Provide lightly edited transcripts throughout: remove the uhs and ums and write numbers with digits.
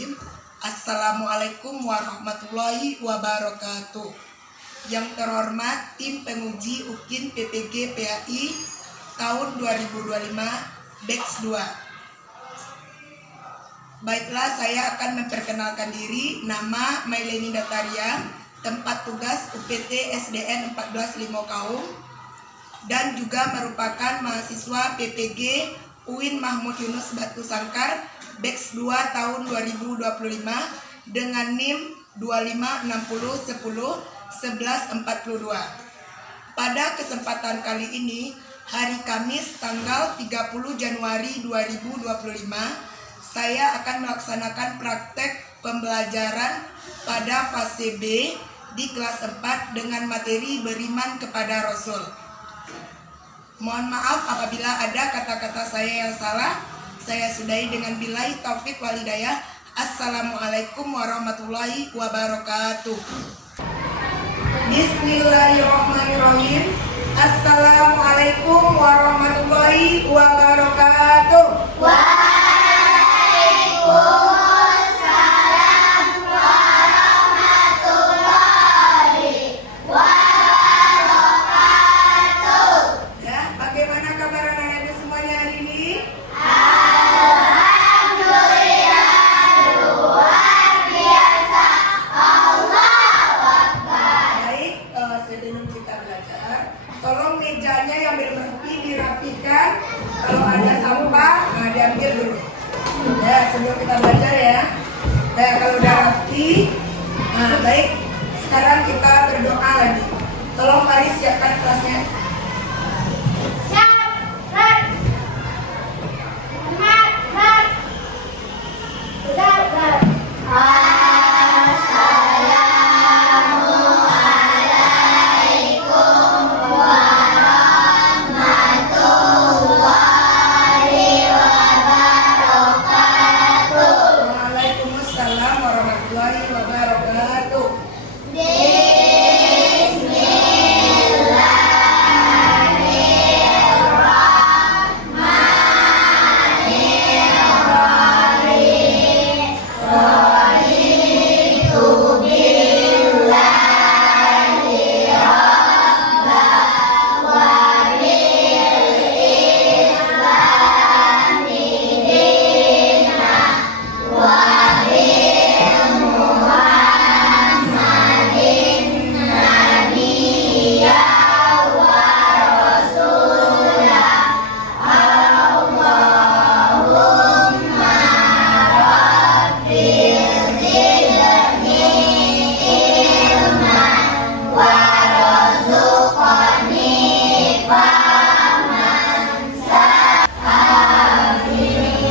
Bismillahirrahmanirrahim. Assalamualaikum warahmatullahi wabarakatuh. Yang terhormat tim penguji UKIN PPG PAI tahun 2025 batch 2. Baiklah, saya akan memperkenalkan diri. Nama Maileni Dataria, tempat tugas UPT SDN 14 Limau Kaum, dan juga merupakan mahasiswa PPG UIN Mahmud Yunus Batu Sangkar batch 2 tahun 2025 dengan NIM 2560101142. Pada kesempatan kali ini, hari Kamis tanggal 30 Januari 2025, saya akan melaksanakan praktek pembelajaran pada fase B di kelas 4 dengan materi beriman kepada Rasul. Mohon maaf apabila ada kata-kata saya yang salah. Saya sudahi dengan billahi taufik wal hidayah. Assalamualaikum warahmatullahi wabarakatuh. Bismillahirrahmanirrahim. Assalamualaikum warahmatullahi wabarakatuh. Waalaikumsalam warahmatullahi wabarakatuh. Ya, bagaimana kabar anak-anak semuanya hari ini? Alhamdulillah, luar biasa. Allahu Akbar. Baik, sebelum kita belajar, tolong mejanya yang berhenti dirapikan. Kalau ada sampah, diambil dulu. Ya, sebelum kita belajar ya. Nah, kalau udah rapi, baik. Sekarang kita berdoa lagi. Tolong Faris siapkan kelasnya. Siap, Red. Red, Red. Sudah, Red. Assalamualaikum warahmatullahi wabarakatuh. Waalaikumsalam warahmatullahi wabarakatuh.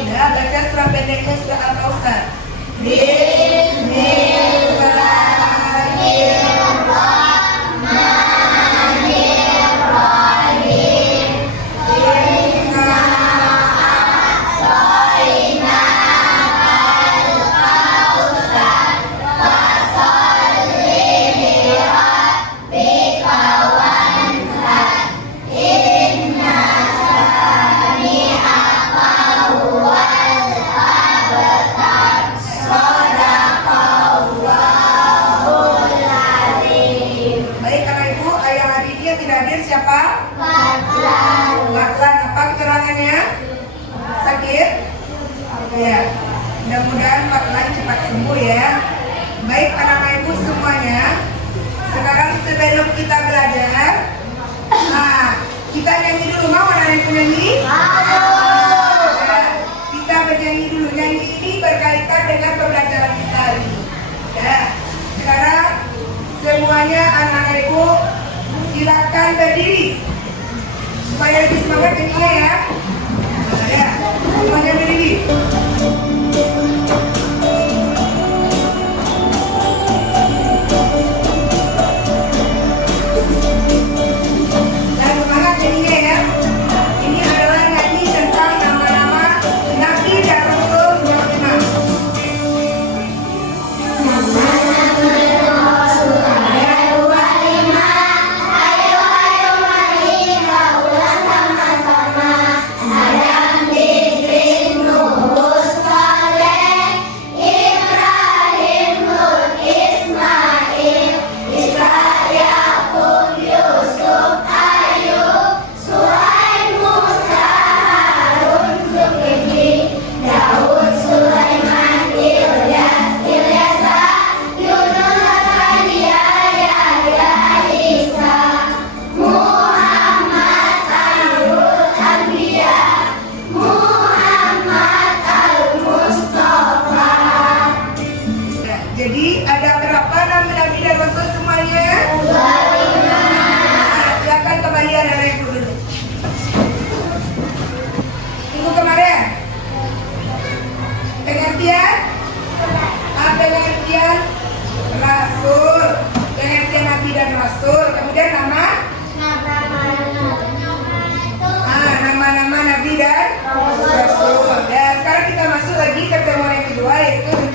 Ya, baca surah pendeknya sudah Al-Kausar. Baik, karena ibu, ayah hari ini yang tidak hadir siapa? Baklan. Apa keterangannya? Sakit? Ya. Mudah-mudahan Baklan cepat sembuh ya. Baik, anak-anak ibu semuanya. Sekarang sebelum kita belajar, kita nyanyi dulu. Mau anak-anak ibu nyanyi? Ya, kita bernyanyi dulu. Nyanyi ini berkaitan dengan pembelajaran kita hari ini. Ya. Sekarang semuanya anak-anak ibu silakan berdiri supaya lebih semangat nyanyinya ya. Ya, semuanya berdiri. Dan semangat nyanyinya ya. Ini adalah nyanyi tentang nama-nama Nabi dan Rasul yang benar. Sama-sama Adam di Nuh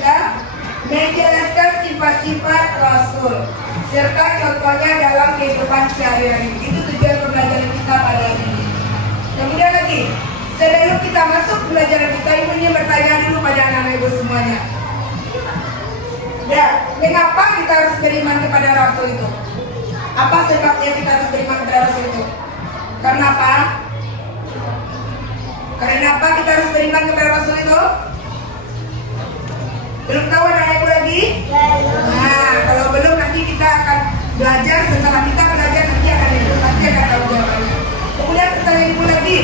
kita menjelaskan sifat-sifat Rasul serta contohnya dalam kehidupan sehari-hari. Itu tujuan pembelajaran kita pada hari ini. Kemudian lagi, sebelum kita masuk pembelajaran kita, ibu ingin bertanya dulu pada anak-anak ibu semuanya. Ya, mengapa kita harus beriman kepada Rasul itu? Apa sebabnya kita harus beriman kepada Rasul itu? Karena apa? Karena apa kita harus beriman kepada Rasul itu? Belum tahu anak-anak ibu lagi? Nah, kalau belum nanti kita akan belajar. Setelah kita belajar nanti akan tahu jawabannya. Kemudian pertanyaan ibu lagi,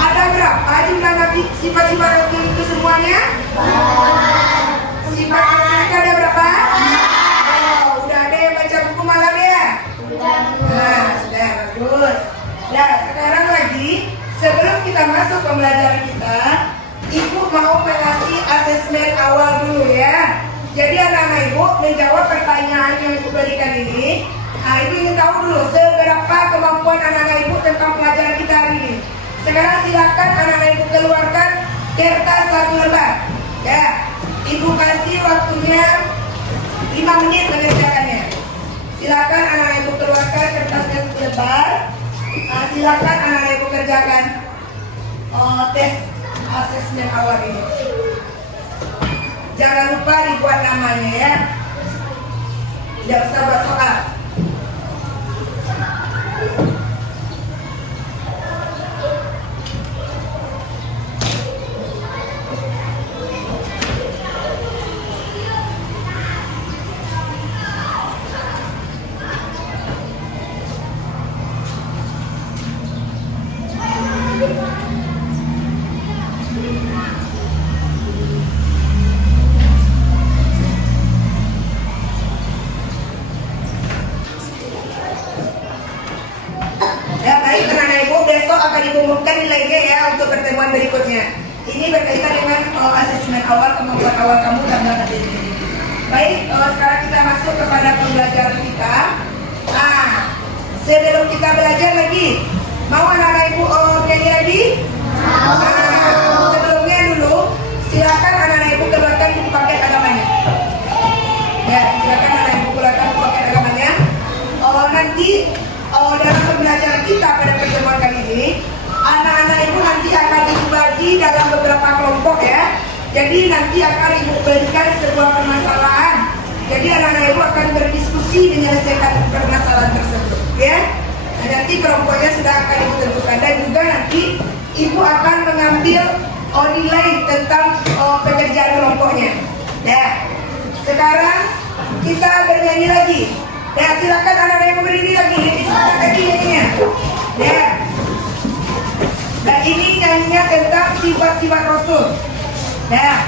ada berapa jumlah nabi sifat-sifat Rasul itu semuanya? Sifat Rasul itu ada berapa? Oh, udah ada yang baca buku malam ya? Nah, sudah bagus. Nah, sekarang lagi sebelum kita masuk pembelajaran kita, ibu mau mengasih asesmen awal dulu ya. Jadi anak-anak ibu menjawab pertanyaan yang ibu berikan ini. Nah, ibu ingin tahu dulu seberapa kemampuan anak-anak ibu tentang pelajaran kita hari ini. Sekarang silakan anak-anak ibu keluarkan kertas 1 lembar. Ya, ibu kasih waktunya 5 menit mengerjakannya. Silakan anak-anak ibu keluarkan kertasnya 1 lembar. Nah, silakan anak-anak ibu kerjakan tes asesmen awal ini. Jangan lupa dibuat namanya ya. Tidak usah buat soal. Ya baik anak-anak ibu, besok akan diumumkan nilainya ya untuk pertemuan berikutnya. Ini berkaitan dengan asesmen awal, kemampuan awal kamu tentang materi ini. Baik, sekarang kita masuk kepada pembelajaran kita. Nah, sebelum kita belajar lagi, mau anak-anak ibu nyanyi lagi? Nah, sebelumnya dulu, silakan anak-anak ibu keluarkan buku paket agamanya. Ya, silakan anak-anak ibu keluarkan buku paket agamanya. Nanti dalam pembelajaran kita pada pertemuan kali ini, anak-anak ibu nanti akan dibagi dalam beberapa kelompok ya. Jadi nanti akan ibu berikan sebuah permasalahan. Jadi anak-anak ibu akan berdiskusi menyelesaikan permasalahan tersebut ya. Nah, nanti kelompoknya sudah akan ibu tentukan dan juga nanti ibu akan mengambil nilai tentang pekerjaan kelompoknya. Ya. Sekarang kita bernyanyi lagi. Ya, silakan anak-anak ibu berdiri lagi. Ini sebentar lagi nyanyinya. Ya. Dan ini nyanyinya tentang sifat-sifat Rasul. Ya.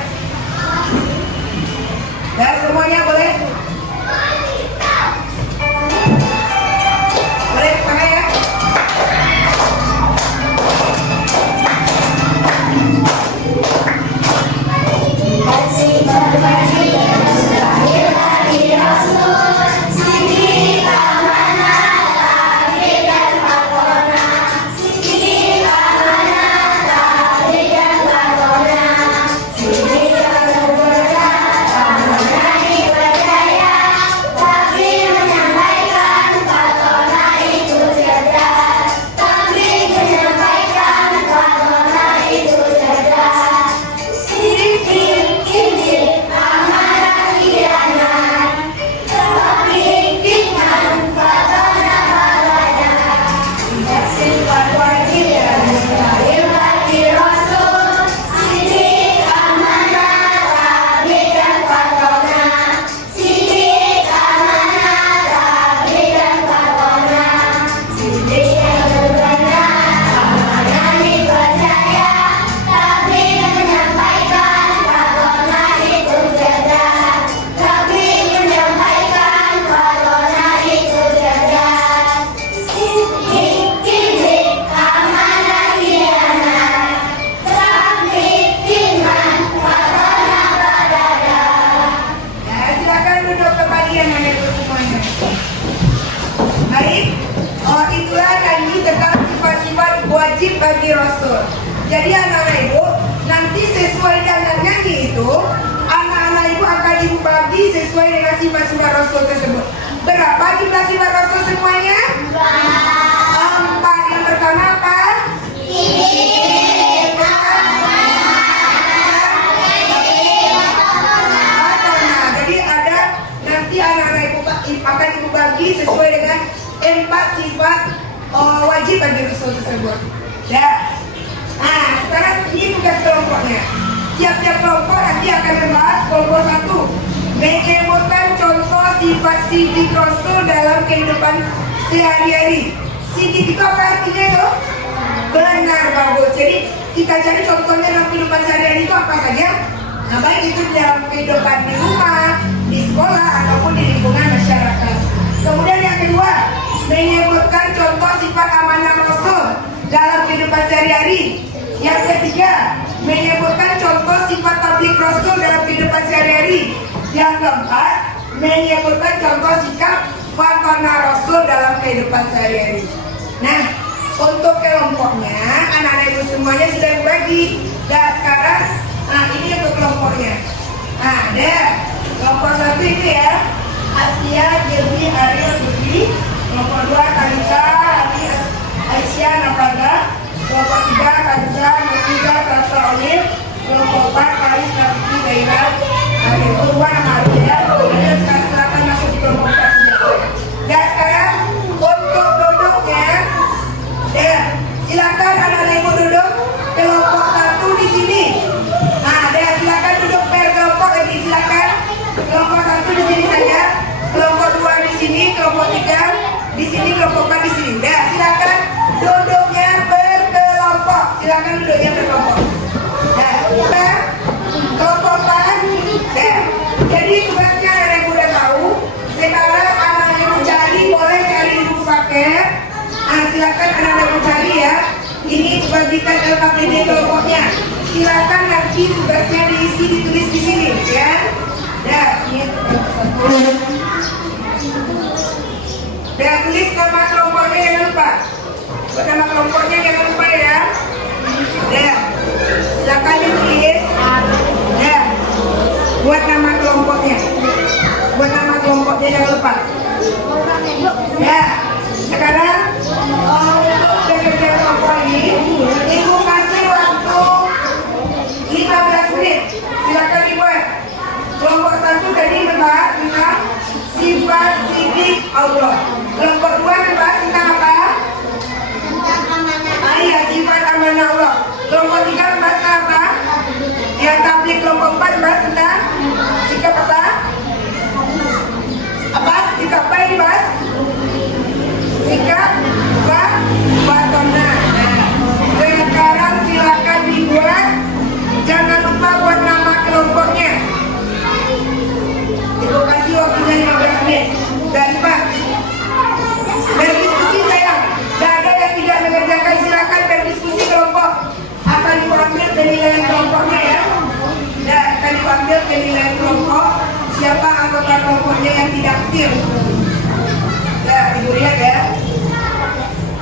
Ya, semuanya boleh? Boleh pakai ya? wajib bagi Rasul. Jadi anak-anak ibu, nanti sesuai dengan nyanyi itu, anak-anak ibu bagi sesuai dengan sifat-sifat Rasul tersebut. Berapa jumlah sifat Rasul semuanya? 4. Yang pertama apa? Jadi ada nanti anak-anak akan ibu bagi sesuai dengan 4 sifat wajib bagi Rasul tersebut. Ya. Nah, sekarang ini tugas kelompoknya. Tiap-tiap kelompok nanti akan membahas kelompok 1. Menyebutkan contoh sifat sidik Rasul dalam kehidupan sehari-hari. Sidik itu apa artinya itu? Benar, bagus. Jadi kita cari contohnya dalam kehidupan sehari-hari itu apa saja? Nah, baik itu dalam kehidupan di rumah, di sekolah, ataupun di lingkungan masyarakat. Kemudian yang kedua, menyebutkan contoh sifat amanah Rasul dalam kehidupan sehari-hari. Yang ketiga, menyebutkan contoh sifat tabligh Rasul dalam kehidupan sehari-hari. Yang keempat, menyebutkan contoh sikap fatona Rasul dalam kehidupan sehari-hari. Nah, untuk kelompoknya, anak-anak ibu semuanya sudah berbagi. Dan sekarang, nah ini untuk kelompoknya. Nah, ada kelompok 1 itu ya, Asia, Jermi, Ariel, Budi. Kelompok 2, Kalika, Ali, Aisyah, Nafaga. Kelompok 3, Kanza, Nurtiga, Rasa Olive. Kelompok 4, Karis, Nafiti, Daira. Ada kedua nama Ariel ya. Kemudian sekarang silakan masuk di kelompok 4 saja. Dan sekarang untuk duduknya, ya silakan anak-anak ibu duduk kelompok 1 di sini. Nah, dan silakan duduk per kelompok lagi, silakan. Kelompok 1 di sini saja. Kelompok 2 di sini, kelompok 3 di sini, kelompok 4 di sini. Ya, silakan duduknya berkelompok. Silakan duduknya berkelompok. Nah, kita kelompok 4. Ya. Jadi tugasnya anak ibu udah tahu. Sekarang anak ibu cari, boleh cari di buku paket. Nah, silakan anak ibu cari ya. Ini bagikan LKPD kelompoknya. Silakan nanti tugasnya diisi, ditulis di sini ya. Ya, ini dan tulis nama kelompoknya jangan lupa. Buat nama kelompoknya jangan lupa ya. Ya, silakan ditulis. Ya, buat nama kelompoknya. Buat nama kelompoknya jangan lupa. Ya, sekarang untuk bekerja kelompok ini, ibu kasih waktu 15 menit. Silakan dibuat. Kelompok 1 tadi membahas tentang sifat sidik Allah. Kelompok 2 membahas tentang apa? Iya, sifat amanah Allah. Kelompok 3 membahas tentang apa? Yang tabligh. Kelompok 4 membahas tentang sikap apa? Apa? Sikap apa yang dibahas? Sikap fatona. Nah, sekarang silakan dibuat. Jangan lupa buat nama kelompoknya. Ibu kasih waktunya 15 menit. Dan cepat. Berdiskusi sayang. Dan ada yang tidak mengerjakan silakan berdiskusi kelompok. Akan diambil penilaian kelompoknya ya. Dan akan diambil penilaian kelompok. Siapa anggota kelompoknya yang tidak aktif. Nah, ibu lihat ya.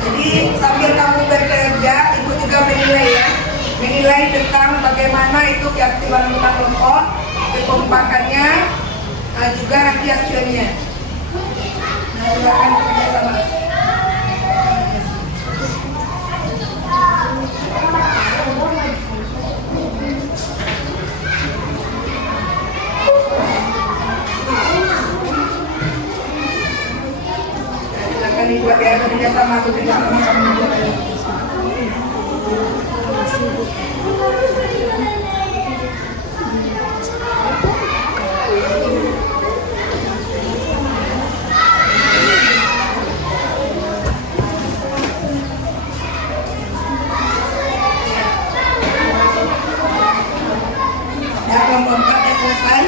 Jadi sambil kamu bekerja, ibu juga menilai ya. Menilai tentang bagaimana itu keaktifan anggota kelompok, kekompakannya, juga nanti hasilnya. Nah, silakan bekerja sama. Silakan dibuat ya, bekerja sama, bekerja sama. Kelompok 4 sudah selesai.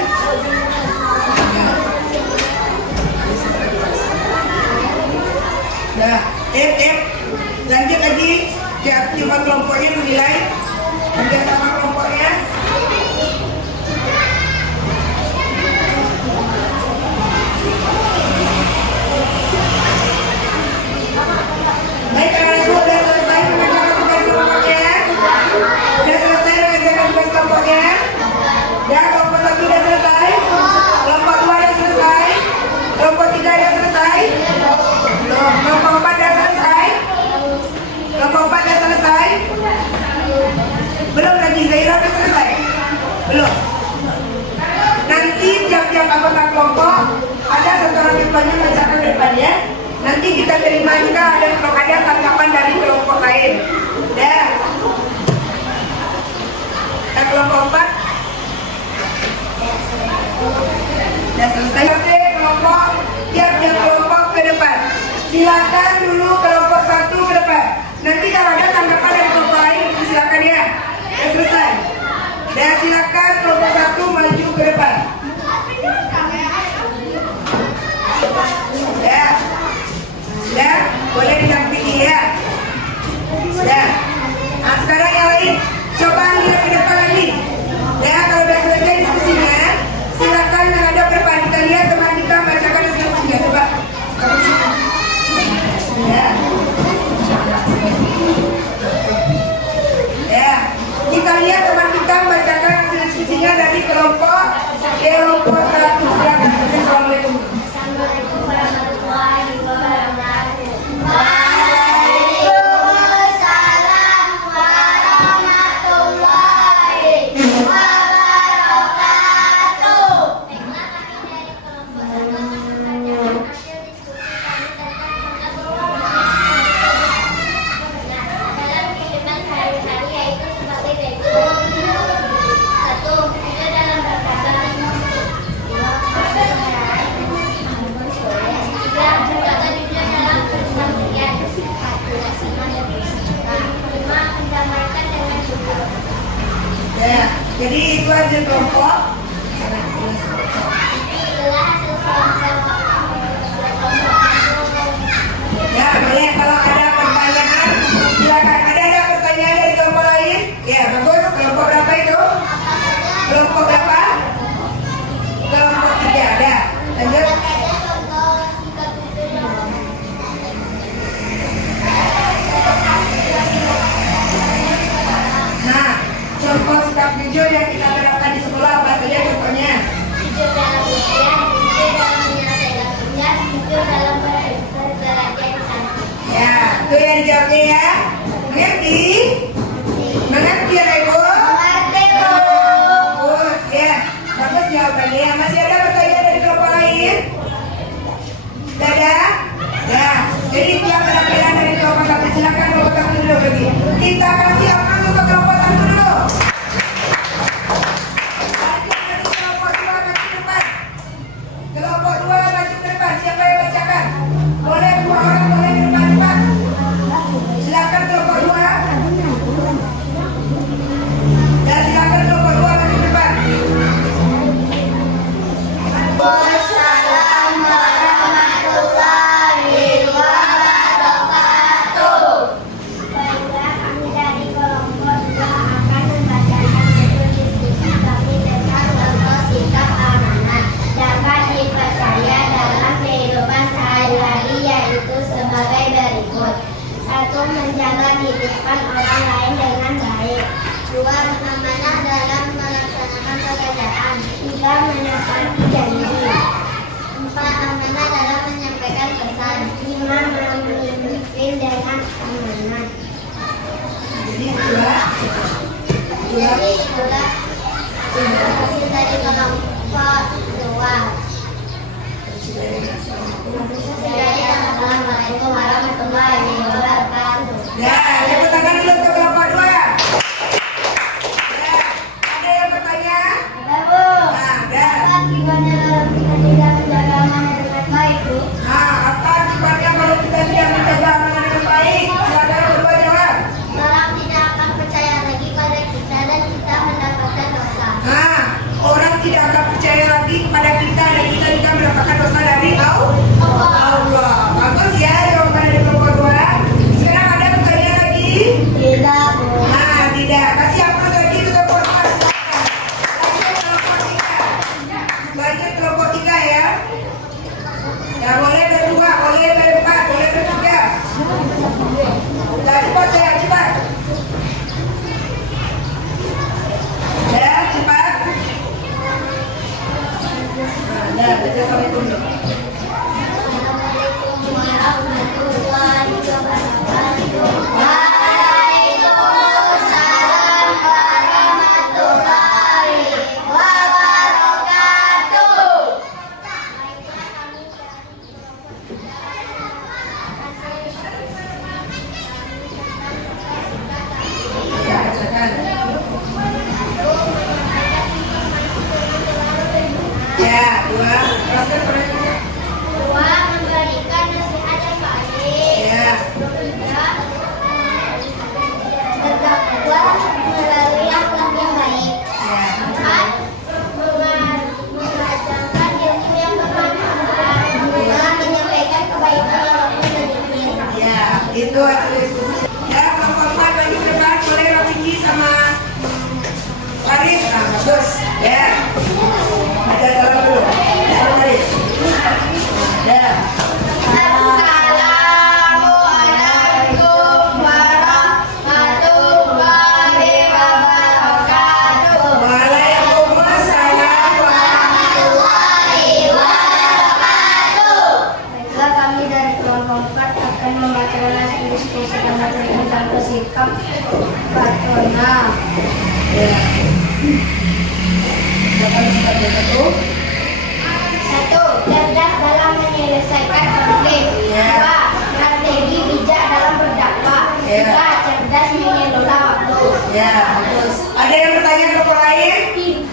Nah, lanjut lagi keaktifan kelompoknya menilai kerjasama kelompok. semuanya bacakan ke depan ya. Nanti kita terima juga kalau ada tanggapan dari kelompok lain. Dah. Kita kelompok 4. Dah selesai. Kelompok tiap-tiap kelompok ke depan. Silakan dulu kelompok 1 ke depan. Nanti kalau ada tanggapan dari kelompok lain, silakan ya. Dah selesai. Dan silakan kelompok 1 maju ke depan. Ya, boleh didampingi ya. Ya. Nah, sekarang yang lain coba lihat ke depan lagi. Ya, kalau sudah selesai diskusinya, silakan menghadap ke depan. Kita lihat teman kita bacakan diskusinya. Coba. Ya. Ya, kita lihat teman kita bacakan hasil diskusinya dari kelompok 1. Silakan. Assalamualaikum. Assalamualaikum warahmatullahi wabarakatuh. Ya, jadi itu hasil kelompok. Ya, boleh kalau ada pertanyaan, silakan. Ada pertanyaan dari kelompok lain? Ya, bagus. Kelompok berapa itu? Kelompok berapa? Kelompok 3 ada. Lanjut. Nah, contoh sikap jujur yang kita terapkan di sekolah apa saja contohnya? Jujur dalam ujian, jujur dalam menyelesaikan tugas, jujur dalam berbelajar. Ya, itu yang dijawabnya ya. Mengerti? Mengerti ya Ibu? Mengerti, Bu. Bagus ya. Bagus jawabannya. Masih ada pertanyaan dari kelompok lain? Tidak ada? Ya. Jadi tiap penampilan dari kelompok 1 silakan kelompok 1 dulu pergi. Kita kasih aplaus untuk kelompok 1 dulu. Lanjut dari kelompok 2 maju ke depan. Kelompok 2 maju ke depan. Siapa yang bacakan? Boleh 2 orang boleh ke depan cepat. Silakan kelompok 2. Dan silakan kelompok 2 maju ke depan. Wassalamualaikum warahmatullahi wabarakatuh. Baiklah, kami dari kelompok 2 akan membacakan buku diskusi kami tentang contoh sikap amanah dapat dipercaya dalam kehidupan sehari-hari, yaitu sebagai berikut. 1. Menjaga titipan orang lain dengan baik. 2. Amanah dalam melaksanakan pekerjaan. 3. Menepati janji. 4. Amanah dalam menyampaikan pesan. 5. Memimpin dengan amanah. Jadi dua. Jadi itulah hasil dari kelompok 2. Assalamualaikum warahmatullahi wabarakatuh. Ya, tepuk tangan dulu untuk kelompok 2. Ya, ada yang bertanya? Ada, Bu. Nah, ada. Apa akibatnya kalau kita tidak menjaga amanah dengan baik, Bu? Nah, apa akibatnya kalau kita tidak menjaga amanah dengan baik? Silakan yang kedua jawab. Orang tidak akan percaya lagi pada kita dan kita mendapatkan dosa. Nah, orang tidak akan percaya lagi kepada kita dan kita juga mendapatkan dosa dari Allah. Bagus ya jawaban dari kelompok 2. Sekarang ada pertanyaan lagi? Tidak, Bu. Nah, tidak. Kasih aplaus lagi untuk kelompok 2. Lanjut kelompok 3 ya. Ya, boleh berdua, boleh berempat, boleh bertiga. Ya, cepat saya, cepat. Ya, cepat. Nah, ya, baca sampai dulu. Assalamualaikum warahmatullahi wabarakatuh. Waalaikumsalam warahmatullahi wabarakatuh. Ya, dua. Teruskan Dua, memberikan nasihat yang baik. Ya. Tiga, berdakwah melalui akhlak yang baik. Ya. Empat, mengajarkan ilmu yang bermanfaat. Lima, menyampaikan kebaikan walaupun sedikit. Ya, itu hasil diskusi. Ya, kelompok 4 bagi depan boleh Rafiki sama Faris. Nah, bagus. Ya. Ada salam dulu. Salam Faris. Ya. Assalamualaikum warahmatullahi wabarakatuh. Waalaikumsalam. Baiklah, kami dari kelompok 4 akan membacakan hasil diskusi dan materi tentang bersikap Fatona. Ya. Silakan satu. Satu, cerdas dalam menyelesaikan konflik. Ya. Dua, strategi bijak dalam berdakwah. Ya. Tiga, cerdas mengelola waktu. Ya, bagus. Ada yang bertanya kelompok lain?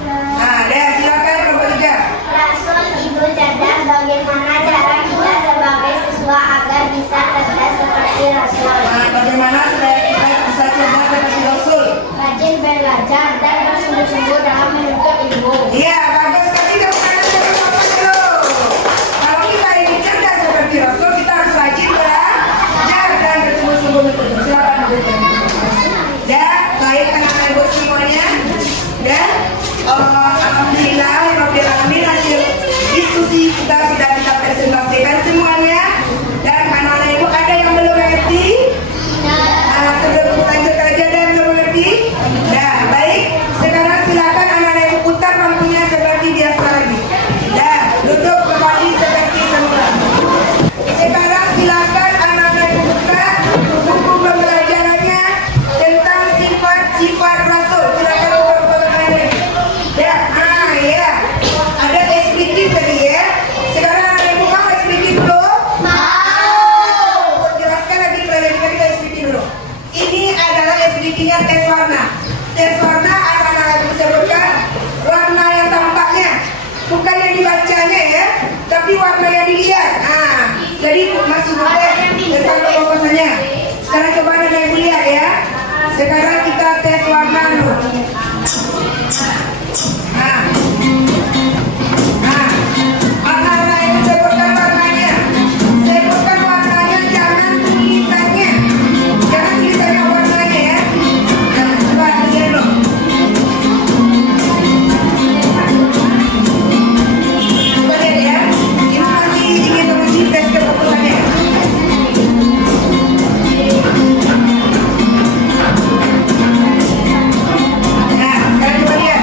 Nah, ada. Silakan kelompok 3. Rasul itu cerdas, bagaimana cara kita sebagai siswa agar bisa cerdas seperti Rasul? Nah, bagaimana supaya kita bisa cerdas seperti Rasul? Rajin belajar dan bersungguh-sungguh dalam menuntut ilmu. Iya, bagus. Kasih tepuk tangan untuk kelompok dulu. Kalau kita ingin cerdas seperti Rasul, kita harus rajin belajar dan bersungguh-sungguh menuntut ilmu. Silakan memberikan. Ya, baik anak-anak ibu semuanya. Dan alhamdulillah, alhamdulillah hasil diskusi kita sudah kita presentasikan semuanya. Dan anak-anak ibu ada yang belum mengerti? Sebelum kita lanjutkan aja dan belum mengerti? Nah, baik. Sekarang silakan anak-anak ibu putar lampunya seperti biasa lagi. Dan duduk kembali seperti semula. Sekarang silakan anak-anak ibu buka buku pembelajarannya tentang sifat-sifat Rasul. Silakan buka pembelajarannya. Ya, ya. Ada explicative tadi ya. Sekarang anak ibu mau explicative dulu? Mau. Jelaskan lagi pelajaran kita explicative dulu. Ini adalah explicative-nya tes warna. Tes warna anak-anak ibu sebutkan warna yang tampaknya, bukan yang dibacanya ya, tapi warna yang dilihat. Jadi masih boleh tentang pembahasannya. Sekarang coba anak ibu lihat ya. Sekarang kita tes warna dulu. Anak-anak ibu sebutkan warnanya. Sebutkan warnanya, jangan tulisannya. Jangan tulisannya warnanya ya. Nah, coba lihat dulu. Coba lihat ya. Ini masih ingin menguji tes kefokusannya. Nah, sekarang coba lihat.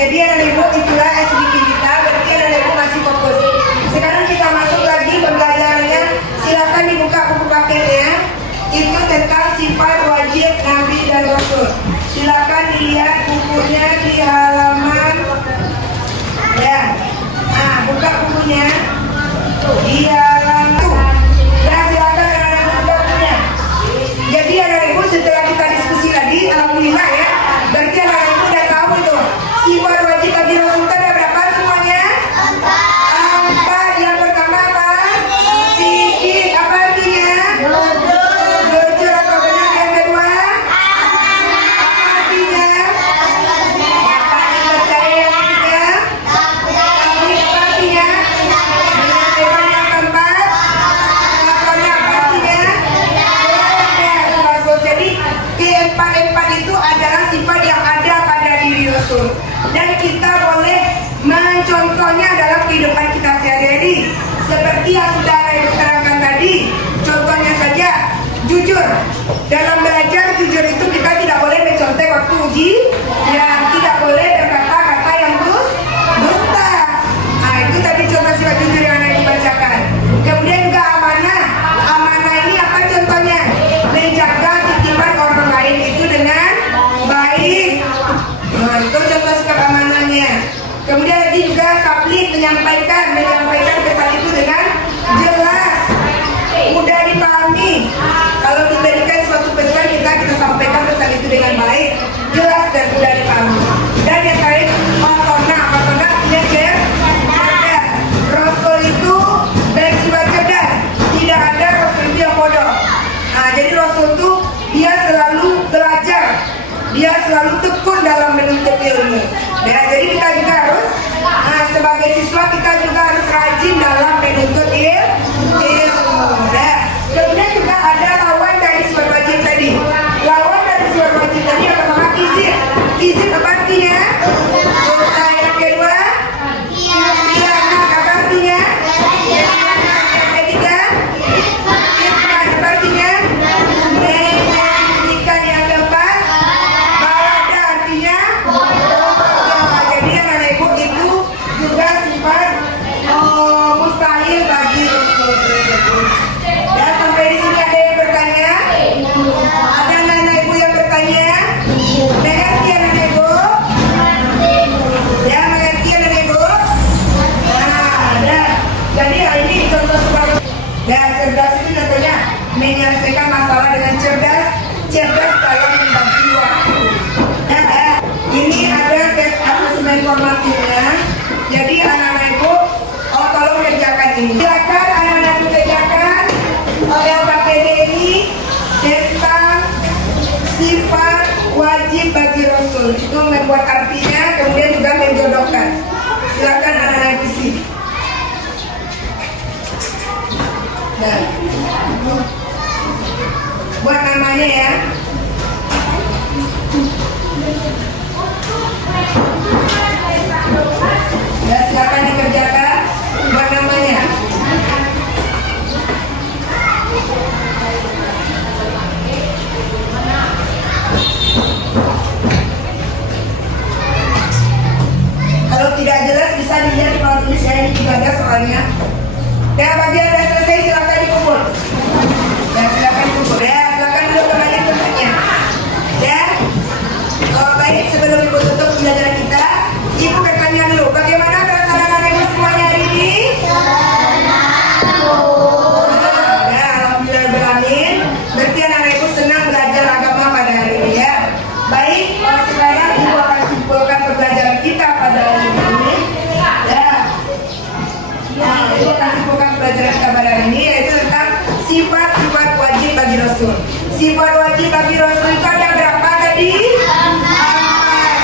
Jadi anak ibu itulah SDK kita, berarti anak ibu masih fokus. Sekarang kita masuk lagi pembelajarannya. Silakan dibuka buku paketnya. Itu tentang sifat wajib Nabi dan Rasul. Silakan dilihat bukunya di halaman. Ya, nah buka bukunya di halaman. Nah silakan anak-anak buka bukunya. Jadi anak ibu setelah kita diskusi tadi, alhamdulillah ya. Berarti anak ibu udah tahu itu. Sifat wajib Nabi Rasul ada berapa semuanya? 4. Yang pertama apa? Siddiq. Apa artinya? Jujur atau benar. Yang kedua? Apa artinya? Paling percaya. Yang ketiga? Apa artinya? Menyampaikan yang keempat? jujur. Dalam belajar jujur itu kita tidak boleh mencontek waktu uji, dan tidak boleh berkata-kata yang dusta. Nah, itu tadi contoh sifat jujur yang anak dibacakan. Kemudian juga amanah. Amanah ini apa contohnya? Menjaga titipan orang lain itu dengan baik. Nah, itu contoh sikap amanahnya. Kemudian lagi juga tabligh, menyampaikan pesan itu dengan jelas, mudah dipahami. Kalau diberikan suatu pesan kita sampaikan pesan itu dengan baik, jelas dan mudah dipahami. Dan yang terakhir matona artinya cerdas. Rasul itu bersifat cerdas, tidak ada Rasul itu yang bodoh. Nah, jadi Rasul itu dia selalu belajar, dia selalu tekun dalam menuntut ilmu. Nah, jadi kita juga harus sebagai siswa kita juga harus rajin dalam menuntut ilmu. Nah, kemudian juga ada lawan dari sifat wajib tadi. Lawan dari sifat wajib tadi yang pertama izin. Izin apa artinya? Dosa. Yang kedua khianat. Apa artinya? Yang ketiga fitnah. Apa artinya? Menyembunyikan. Yang keempat balada artinya bodoh. Jadi anak ibu itu juga sifat mustahil bagi Rasul tersebut. Ya, sampai di sini ada yang bertanya? Ada anak ibu yang bertanya? Mengerti anak ibu? Ya, mengerti anak ibu? Nah, ada. Jadi hari ini contoh sebagai cerdas itu contohnya menyelesaikan masalah dengan cerdas dalam membagi waktu. Ini ada tes asesmen formatifnya. Jadi anak-anak ibu, tolong kerjakan ini. Silakan anak-anak ibu kerjakan LKPD ini tentang sifat wajib bagi Rasul. Itu membuat artinya, kemudian juga menjodohkan. Silakan anak-anak ibu sini. Nah, buat namanya ya. Ya, silakan dikerjakan buat namanya. Kalau tidak jelas bisa dilihat di bawah tulis saya, ini juga ada soalnya. Ya, bagi yang sudah selesai silakan dikumpul. Ya, silakan dikumpul. Ya, silakan duduk kembali tempatnya. Ya. Baik, sebelum ibu tutup pembelajaran kita, ibu bertanya dulu, bagaimana perasaan anak ibu semuanya hari ini? Ya, alhamdulillah beramin. Berarti anak ibu senang belajar agama pada hari ini ya. Baik, sekarang ibu akan simpulkan pembelajaran kita pada hari ini. Ya. Nah, ibu akan simpulkan pembelajaran kita pada hari ini, yaitu tentang sifat-sifat wajib bagi Rasul. Sifat wajib bagi Rasul itu ada berapa tadi?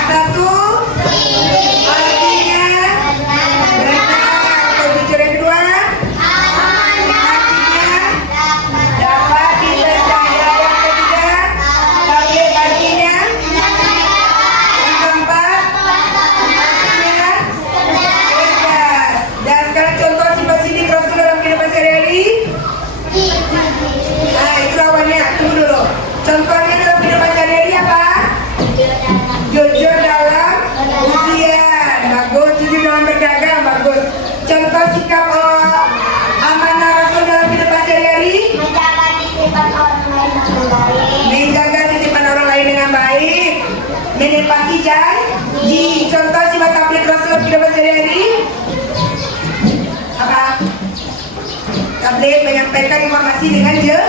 Satu, artinya benar. Jujur. Yang kedua, artinya dapat dipercaya. Yang ketiga, baik artinya. Yang keempat, artinya cerdas. Dan sekarang contoh sifat sidik Rasul dalam kehidupan sehari-hari. Nah, itu lawannya. Tunggu dulu. Contohnya dalam kehidupan sehari-hari apa? Jujur dalam ujian, bagus. Jujur dalam berdagang, bagus. Contoh sikap amanah Rasul dalam kehidupan sehari-hari. Menjaga titipan orang lain dengan baik. Menepati janji. Contoh sifat tabligh Rasul dalam kehidupan sehari-hari apa? Tabligh menyampaikan informasi dengan jelas.